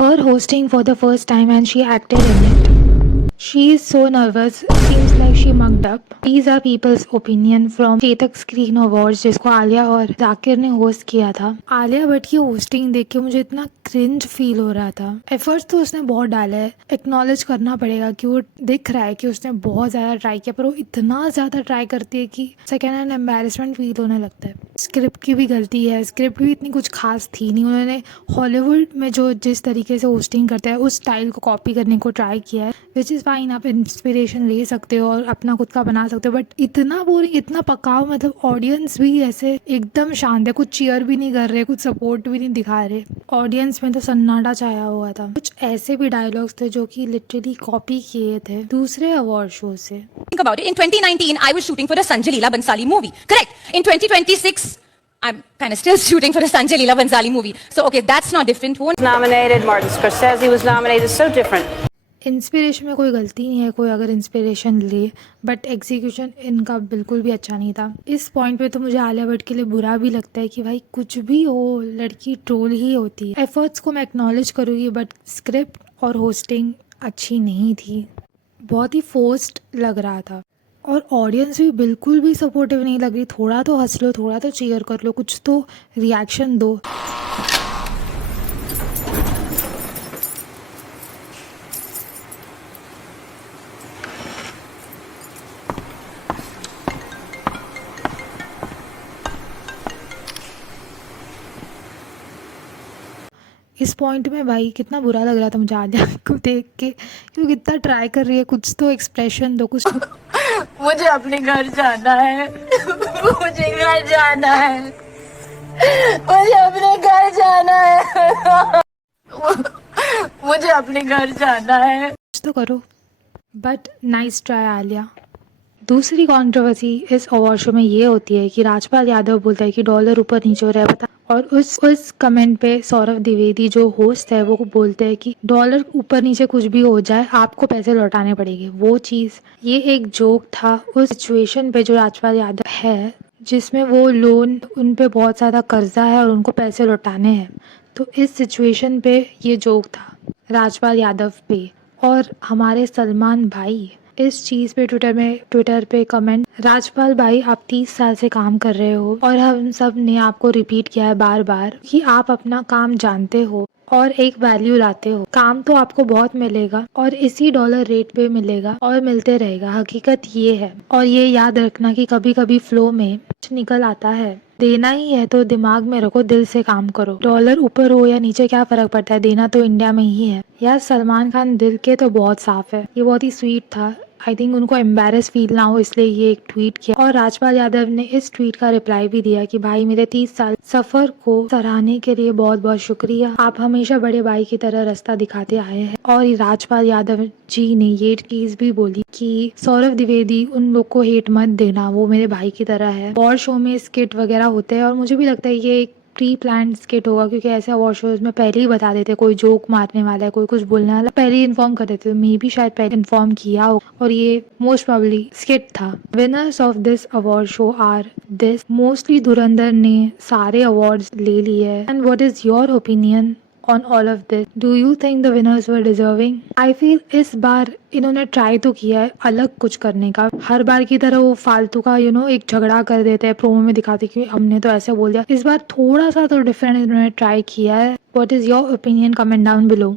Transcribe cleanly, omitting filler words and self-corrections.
her hosting for the first time and she acted in it. She is so nervous, seems like she mugged up. These are people's opinion from Chetak screen awards जिसको आलिया और जाकिर ने host किया था। आलिया भट्ट की hosting देख के मुझे इतना क्रिंज फील हो रहा था। एफर्ट्स तो उसने बहुत डाले है, एक्नॉलेज करना पड़ेगा कि वो दिख रहा है कि उसने बहुत ज़्यादा ट्राई किया, पर वो इतना ज़्यादा ट्राई करती है कि सेकेंड हैंड एम्बेरसमेंट फील होने लगता है। स्क्रिप्ट की भी गलती है, स्क्रिप्ट भी इतनी कुछ खास थी नहीं। उन्होंने हॉलीवुड में जो जिस तरीके से होस्टिंग करते हैं उस स्टाइल को कॉपी करने को ट्राई किया है, विच इज़ फाइन। आप इंस्पिरेशन ले सकते हो और अपना खुद का बना सकते हो, बट इतना बोरिंग, इतना पकाओ, मतलब ऑडियंस भी ऐसे एकदम शांत है, कुछ चीयर भी नहीं कर रहे, कुछ सपोर्ट भी नहीं दिखा रहे। ऑडियंस में तो सन्नाटा छाया हुआ था। कुछ ऐसे भी डायलॉग्स थे जो कि लिटरली कॉपी किए थे दूसरे अवार्ड शो से। Think about it. In 2019, I was shooting for a Sanjay Leela Bhansali movie. Correct. In 2026, I'm kind of still shooting for a Sanjay Leela Bhansali movie. So, okay, that's not different. Nominated. Martin Scorsese was nominated. So different. Inspiration में कोई गलती नहीं है, कोई अगर inspiration ले, but execution इनका बिल्कुल भी अच्छा नहीं था। इस पॉइंट पे तो मुझे आलिया भट्ट के लिए बुरा भी लगता है कि भाई कुछ भी हो, लड़की ट्रोल ही होती है। एफर्ट्स को मैं एक्नॉलेज करूँगी, बट स्क्रिप्ट और होस्टिंग अच्छी नहीं थी, बहुत ही फोर्स्ड लग रहा था। और ऑडियंस भी बिल्कुल भी सपोर्टिव नहीं लग रही। थोड़ा तो हंस लो, थोड़ा तो चीयर कर लो, कुछ तो रिएक्शन दो। इस पॉइंट में भाई कितना बुरा लग रहा था मुझे आलिया को देख के, क्योंकि कितना ट्राई कर रही है, कुछ तो एक्सप्रेशन दो, कुछ तो। मुझे अपने घर जाना है। मुझे घर जाना है। मुझे अपने घर जाना है। मुझे अपने घर जाना है। कुछ तो करो। But nice try Alia. दूसरी कंट्रोवर्सी इस अवार्ड शो में ये होती है कि राजपाल यादव बोलता है कि डॉलर ऊपर नीचे हो रहा है, पता। और उस कमेंट पे सौरभ द्विवेदी जो होस्ट है वो बोलते हैं कि डॉलर ऊपर नीचे कुछ भी हो जाए आपको पैसे लौटाने पड़ेंगे। वो चीज़, ये एक जोक था उस सिचुएशन पे जो राजपाल यादव है, जिसमें वो लोन, उन पे बहुत ज़्यादा कर्जा है और उनको पैसे लौटाने हैं। तो इस सिचुएशन पे ये जोक था राजपाल यादव पे। और हमारे सलमान भाई इस चीज़ पे ट्विटर पे कमेंट, राजपाल भाई आप 30 साल से काम कर रहे हो और हम सब ने आपको रिपीट किया है बार बार कि आप अपना काम जानते हो और एक वैल्यू लाते हो। काम तो आपको बहुत मिलेगा और इसी डॉलर रेट पे मिलेगा और मिलते रहेगा। हकीकत ये है, और ये याद रखना कि कभी कभी फ्लो में कुछ निकल आता है। देना ही है तो दिमाग में रखो, दिल से काम करो। डॉलर ऊपर हो या नीचे क्या फर्क पड़ता है, देना तो इंडिया में ही है। यार सलमान खान दिल के तो बहुत साफ है। ये बहुत ही स्वीट था। आई थिंक उनको एम्बेरस फील ना हो इसलिए ये एक ट्वीट किया। और राजपाल यादव ने इस ट्वीट का रिप्लाई भी दिया कि भाई मेरे 30 साल सफर को सराहने के लिए बहुत बहुत शुक्रिया। आप हमेशा बड़े भाई की तरह रास्ता दिखाते आए हैं। और राजपाल यादव जी ने ये चीज भी बोली कि सौरभ द्विवेदी उन लोग को हेट मत देना, वो मेरे भाई की तरह है। और शो में स्किट वगैरह होते हैं और मुझे भी लगता है ये एक प्री प्लान स्किट होगा, क्योंकि ऐसे अवार्ड शोज में पहले ही बता देते कोई जोक मारने वाला है, कोई कुछ बोलने वाला, पहले ही इन्फॉर्म कर देते। मे भी शायद पहले इन्फॉर्म किया हो और ये मोस्ट प्रोबेबली स्किट था। Winners of this award show are this. Mostly Dhurandhar ने सारे अवार्ड्स ले लिए। And what is your opinion on all of this? Do you think the winners were deserving? I feel इस बार इन्होंने ट्राई तो किया है अलग कुछ करने का। हर बार की तरह वो फालतू का एक झगड़ा कर देते हैं, प्रोमो में दिखाते कि हमने तो ऐसे बोल दिया। इस बार थोड़ा सा तो डिफरेंट इन्होंने ट्राई किया है। What is your opinion? Comment down below.